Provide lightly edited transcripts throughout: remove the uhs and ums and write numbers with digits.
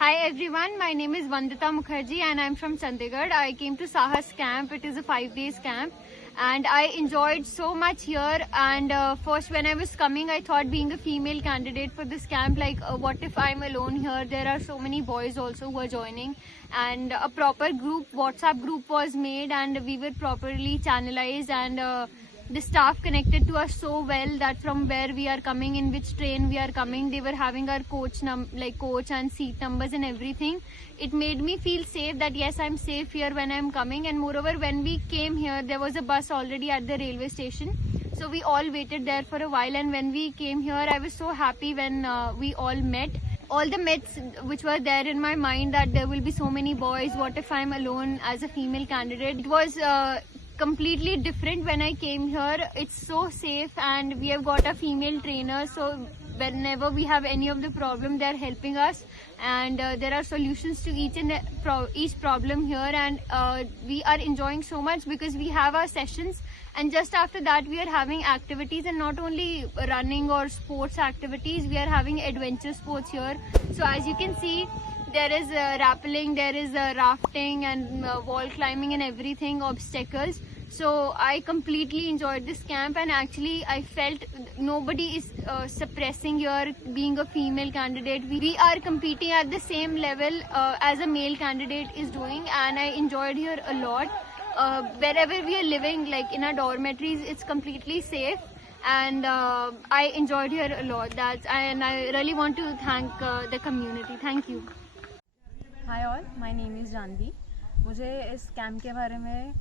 Hi everyone, my name is Vandita Mukherjee and I'm from Chandigarh. I came to Sahas camp. It is a 5 days camp and I enjoyed so much here. And first when I was coming, I thought being a female candidate for this camp, like what if I'm alone here? There are so many boys also who are joining, and a proper group, WhatsApp group was made and we were properly channelized, and the staff connected to us so well that from where we are coming, in which train we are coming, they were having our coach coach and seat numbers and everything. It made me feel safe that yes, I'm safe here when I'm coming. And moreover, when we came here, there was a bus already at the railway station, so we all waited there for a while. And when we came here, I was so happy when we all met. All the myths which were there in my mind, that there will be so many boys, what if I'm alone as a female candidate, it was completely different when I came here. It's so safe and we have got a female trainer, so whenever we have any of the problem, they're helping us, and there are solutions to each problem here. And we are enjoying so much because we have our sessions, and just after that we are having activities, and not only running or sports activities, we are having adventure sports here. So as you can see, there is rappelling, there is rafting and wall climbing and everything, obstacles. So I completely enjoyed this camp, and actually I felt nobody is suppressing here being a female candidate. We are competing at the same level as a male candidate is doing, and I enjoyed here a lot. Wherever we are living, like in our dormitories, it's completely safe, and I enjoyed here a lot. And I really want to thank the community. Thank you. Hi all, my name is Jahnavi. मुझे इस कैंप के बारे में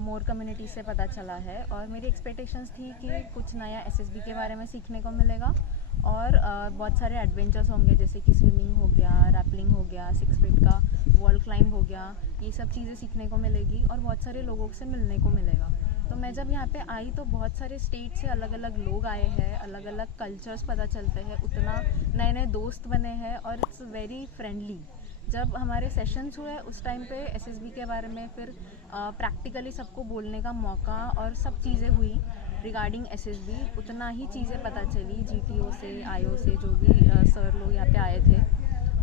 मोर कम्युनिटी से पता चला है, और मेरी एक्सपेक्टेशंस थी कि कुछ नया एसएसबी के बारे में सीखने को मिलेगा, और बहुत सारे एडवेंचर्स होंगे, जैसे कि स्विमिंग हो गया, रैपलिंग हो गया, 6 फीट का वॉल क्लाइंब हो गया। ये सब चीज़ें सीखने को मिलेगी और बहुत सारे लोगों से मिलने को मिलेगा। तो मैं जब यहाँ पे आई तो बहुत सारे स्टेट से अलग अलग लोग आए हैं, अलग अलग कल्चर्स पता चलते हैं, उतना नए नए दोस्त बने हैं, और इट्स वेरी फ्रेंडली। जब हमारे सेशंस हुए उस टाइम पे एसएसबी के बारे में फिर प्रैक्टिकली सबको बोलने का मौका और सब चीज़ें हुई रिगार्डिंग एसएसबी। उतना ही चीज़ें पता चली जीटीओ से, आईओ से, जो भी सर लोग यहाँ पे आए थे,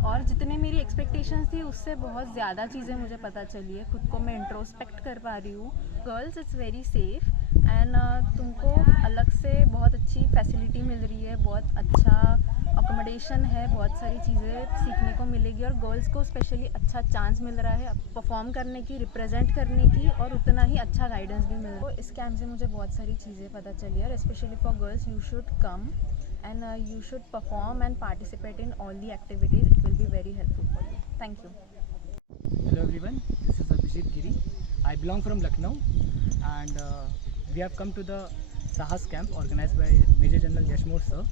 और जितने मेरी एक्सपेक्टेशंस थी उससे बहुत ज़्यादा चीज़ें मुझे पता चली है। खुद को मैं इंट्रोस्पेक्ट कर पा रही हूँ। Girls, it's very safe, and तुमको अलग से बहुत अच्छी फैसिलिटी मिल रही है, बहुत अच्छा अकोमोडेशन है, बहुत सारी चीज़ें सीखने को मिलेगी, और गर्ल्स को स्पेशली अच्छा चांस मिल रहा है परफॉर्म करने की, रिप्रेजेंट करने की, और उतना ही अच्छा गाइडेंस भी मिल रहा है। तो इस कैंप से मुझे बहुत सारी चीज़ें पता चली है, और specially for girls, you should come and you should perform and participate in all the activities. It will be very helpful for you. Thank you. Hello everyone, this is Abhijit Giri. I belong from Lucknow, and we have come to the Sahas camp organized by Major General Yashmore sir.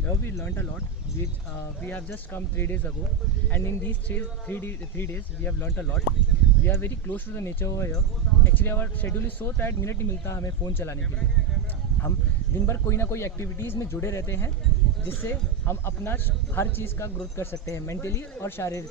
Here we learnt a lot. We have just come 3 days ago, and in these 3 days we have learnt a lot. We are very close to the nature over here. Actually our schedule is so tight, minute नहीं मिलता हमें फ़ोन चलाने के लिए। हम दिन भर कोई ना कोई एक्टिविटीज़ में जुड़े रहते हैं, जिससे हम अपना हर चीज़ का ग्रोथ कर सकते हैं, मेंटली और शारीरिक।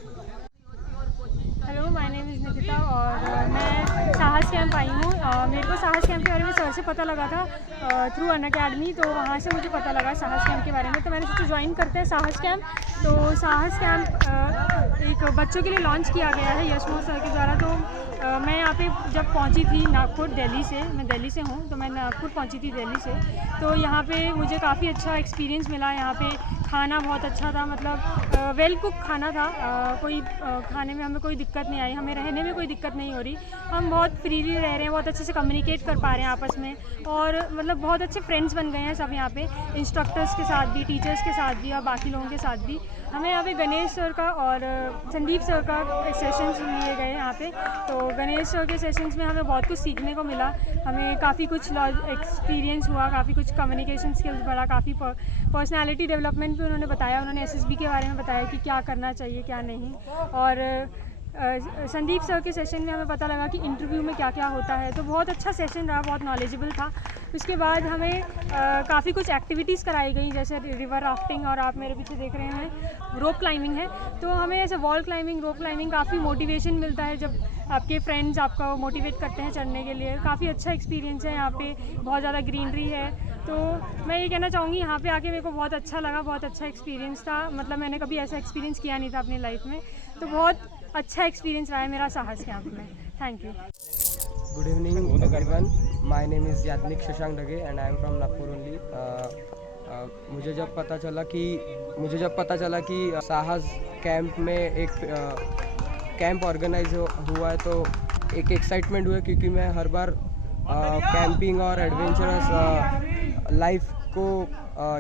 Hello, my name is Nikita, और मैं साहस कैंप आई हूँ। मेरे को साहस कैंप के बारे में सर से पता लगा था थ्रू अनअकैडमी, तो वहाँ से मुझे पता लगा साहस कैंप के बारे में, तो मैंने सोचा ज्वाइन करते हैं साहस कैंप। तो साहस कैंप एक बच्चों के लिए लॉन्च किया गया है यशमोर सर के द्वारा। तो मैं यहाँ पे जब पहुँची थी नागपुर, दिल्ली से, मैं दिल्ली से हूँ, तो मैं नागपुर पहुँची थी दिल्ली से। तो यहाँ पे मुझे काफ़ी अच्छा एक्सपीरियंस मिला। यहाँ पे खाना बहुत अच्छा था, मतलब वेल कुक खाना था। कोई खाने में हमें कोई दिक्कत नहीं आई, हमें रहने में कोई दिक्कत नहीं हो रही। हम बहुत फ्रीली रह रहे हैं, बहुत अच्छे से कम्युनिकेट कर पा रहे हैं आपस में, और मतलब बहुत अच्छे फ्रेंड्स बन गए हैं सब यहाँ पे, इंस्ट्रक्टर्स के साथ भी, टीचर्स के साथ भी, और बाकी लोगों के साथ भी। हमें यहाँ पे गणेश सर का और संदीप सर का सेशंस लिए गए यहाँ पे। तो गणेश सर के सेशंस में हमें बहुत कुछ सीखने को मिला, हमें काफ़ी कुछ एक्सपीरियंस हुआ, काफ़ी कुछ कम्युनिकेशन स्किल्स बढ़ा, काफ़ी पर्सनालिटी डेवलपमेंट भी उन्होंने बताया। उन्होंने एसएसबी के बारे में बताया कि क्या करना चाहिए क्या नहीं, और संदीप सर के सेशन में हमें पता लगा कि इंटरव्यू में क्या क्या होता है। तो बहुत अच्छा सेशन रहा, बहुत नॉलेजेबल था। उसके बाद हमें काफ़ी कुछ एक्टिविटीज़ कराई गई, जैसे रिवर राफ्टिंग, और आप मेरे पीछे देख रहे हैं रोप क्लाइंबिंग है। तो हमें ऐसे वॉल क्लाइंबिंग, रोप क्लाइंबिंग काफ़ी मोटिवेशन मिलता है जब आपके फ्रेंड्स आपको मोटिवेट करते हैं चढ़ने के लिए। काफ़ी अच्छा एक्सपीरियंस है। यहाँ पे बहुत ज़्यादा ग्रीनरी है, तो मैं ये कहना चाहूँगी यहाँ पे आके मेरे को बहुत अच्छा लगा, बहुत अच्छा एक्सपीरियंस था। मतलब मैंने कभी ऐसा एक्सपीरियंस किया नहीं था अपनी लाइफ में, तो बहुत अच्छा एक्सपीरियंस रहा है मेरा साहस कैंप में। Thank you. Good evening everyone. My name is Yadnik Shashank Dage and I am from Nagpur only. मुझे जब पता चला कि साहस कैंप में एक कैंप ऑर्गेनाइज हुआ है तो एक एक्साइटमेंट हुआ, क्योंकि मैं हर बार कैंपिंग और एडवेंचरस लाइफ को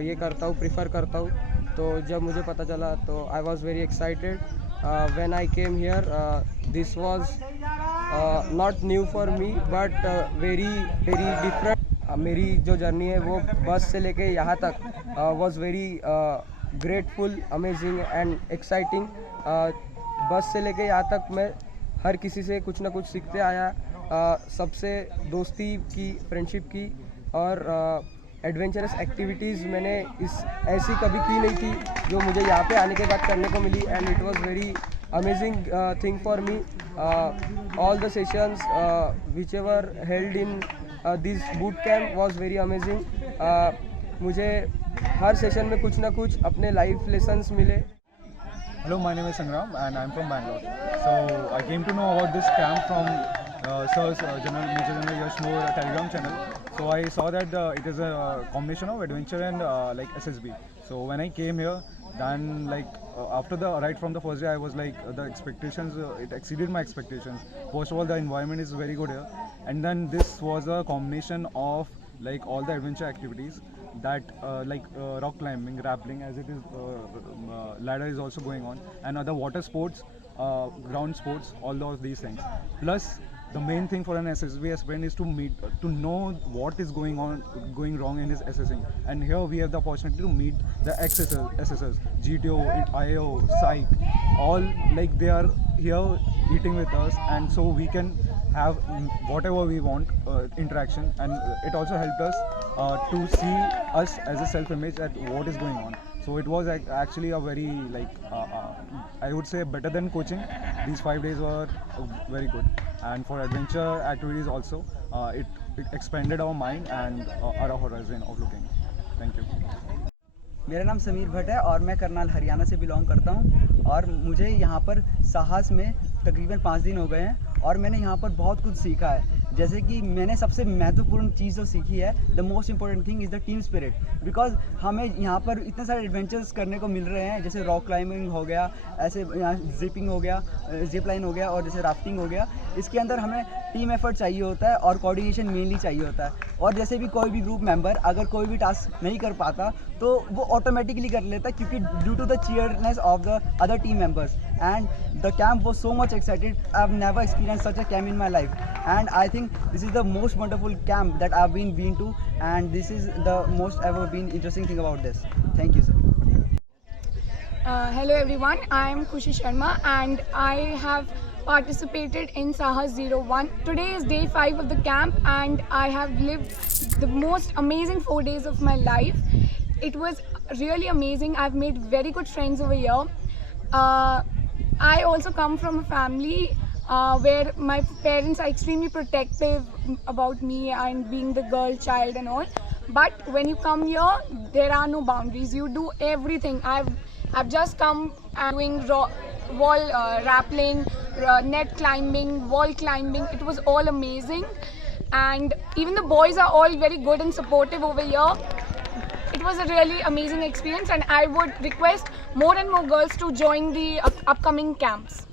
ये करता हूँ, प्रिफर करता हूँ। तो जब मुझे पता चला तो I was very excited when I came here. This was not new for me but very very different. मेरी जो जर्नी है वो बस से लेके यहाँ तक was very grateful, amazing and exciting. बस से लेके यहाँ तक मैं हर किसी से कुछ ना कुछ सीखते आया, सबसे दोस्ती की, फ्रेंडशिप की, और एडवेंचरस एक्टिविटीज़ मैंने ऐसी कभी की नहीं थी जो मुझे यहाँ पे आने के बाद करने को मिली। And it was very amazing thing for me. All the sessions which ever held in this boot camp was very amazing. मुझे हर सेशन में कुछ ना कुछ अपने लाइफ लेसन्स मिले। Hello, my name is Sangram and I'm from Bangalore. So I came to know about this camp from Sir's Major General Yash Moore Telegram channel. So I saw that it is a combination of adventure and like SSB. So when I came here, then after the right from the first day, I was like the expectations, it exceeded my expectations. First of all, the environment is very good here, and then this was a combination of like all the adventure activities that rock climbing, rappelling, as it is ladder is also going on, and other water sports, ground sports, all of these things. Plus the main thing for an SSB aspirant is to know what is going wrong in his assessing, and here we have the opportunity to meet the SSers, GTO, IAO, Psych, all like they are here eating with us, and so we can have whatever we want interaction, and it also helped us to see us as a self-image at what is going on. So it was actually a very I would say better than coaching. These 5 days were very good, and for adventure activities also it expanded our mind and our horizon of looking. Thank you. मेरा नाम समीर भट्ट है और मैं करनाल हरियाणा से बिलोंग करता हूँ, और मुझे यहाँ पर साहस में तकरीबन 5 दिन हो गए हैं और मैंने यहाँ पर बहुत कुछ सीखा है। जैसे कि मैंने सबसे महत्वपूर्ण चीज़ जो सीखी है, the most important thing is the team spirit. Because हमें यहाँ पर इतने सारे एडवेंचर्स करने को मिल रहे हैं, जैसे रॉक क्लाइंबिंग हो गया, ऐसे यहाँ जिपिंग हो गया, जिप लाइन हो गया, और जैसे राफ्टिंग हो गया। इसके अंदर हमें टीम एफर्ट चाहिए होता है और कोऑर्डिनेशन मेनली चाहिए होता है। और जैसे भी कोई भी ग्रुप मेंबर अगर कोई भी टास्क नहीं कर पाता तो वो ऑटोमेटिकली कर लेता है, क्योंकि due to the cheeriness of the other team members. And the camp was so much excited. I have never experience such a camp in my life, and I think this is the most wonderful camp that I've been to, and this is the most ever been interesting thing about this. Thank you, sir. Hello everyone, I am Khushi Sharma and I have participated in Sahas 01. Today is day 5 of the camp and I have lived the most amazing 4 days of my life. It was really amazing. I've made very good friends over here. I also come from a family where my parents are extremely protective about me and being the girl child and all. But when you come here, there are no boundaries. You do everything. I've just come and doing wall rappelling, net climbing, wall climbing. It was all amazing, and even the boys are all very good and supportive over here. It was a really amazing experience, and I would request more and more girls to join the upcoming camps.